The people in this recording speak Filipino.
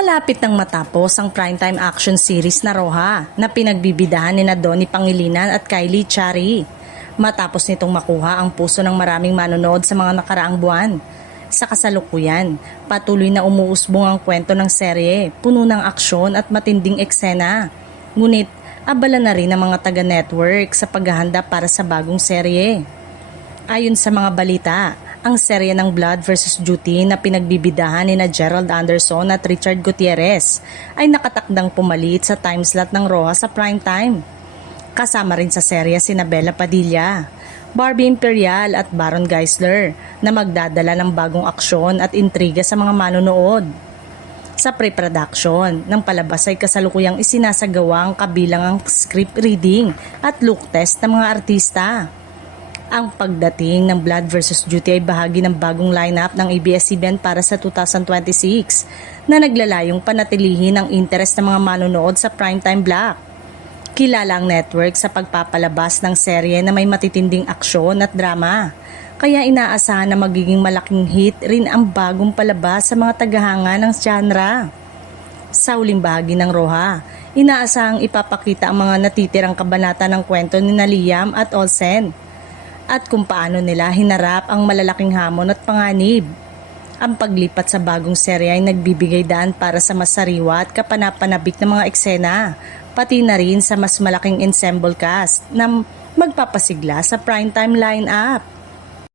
Malapit nang matapos ang primetime action series na Roja na pinagbibidahan ni Donnie Pangilinan at Kylie Chari. Matapos nitong makuha ang puso ng maraming manonood sa mga nakaraang buwan. Sa kasalukuyan, patuloy na umuusbong ang kwento ng serye, puno ng aksyon at matinding eksena. Ngunit, abala na rin ang mga taga-network sa paghahanda para sa bagong serye. Ayon sa mga balita, ang serye ng Blood vs. Duty na pinagbibidahan ni Gerald Anderson at Richard Gutierrez ay nakatakdang pumalit sa timeslot ng Roja sa primetime. Kasama rin sa serye sina Bella Padilla, Barbie Imperial at Baron Geisler na magdadala ng bagong aksyon at intriga sa mga manonood. Sa pre-production ng palabas ay kasalukuyang isinasagawang kabilang ang script reading at look test ng mga artista. Ang pagdating ng Blood vs. Duty ay bahagi ng bagong lineup ng ABS-CBN para sa 2026 na naglalayong panatilihin ang interes ng mga manonood sa primetime block. Kilala ang network sa pagpapalabas ng serye na may matitinding aksyon at drama, kaya inaasahan na magiging malaking hit rin ang bagong palabas sa mga tagahanga ng genre. Sa huling bahagi ng Roja, inaasahang ipapakita ang mga natitirang kabanata ng kwento ni Liam at Olsen at kung paano nila hinarap ang malalaking hamon at panganib. Ang paglipat sa bagong serye ay nagbibigay daan para sa mas sariwa at kapanapanabik na mga eksena, pati na rin sa mas malaking ensemble cast na magpapasigla sa primetime lineup.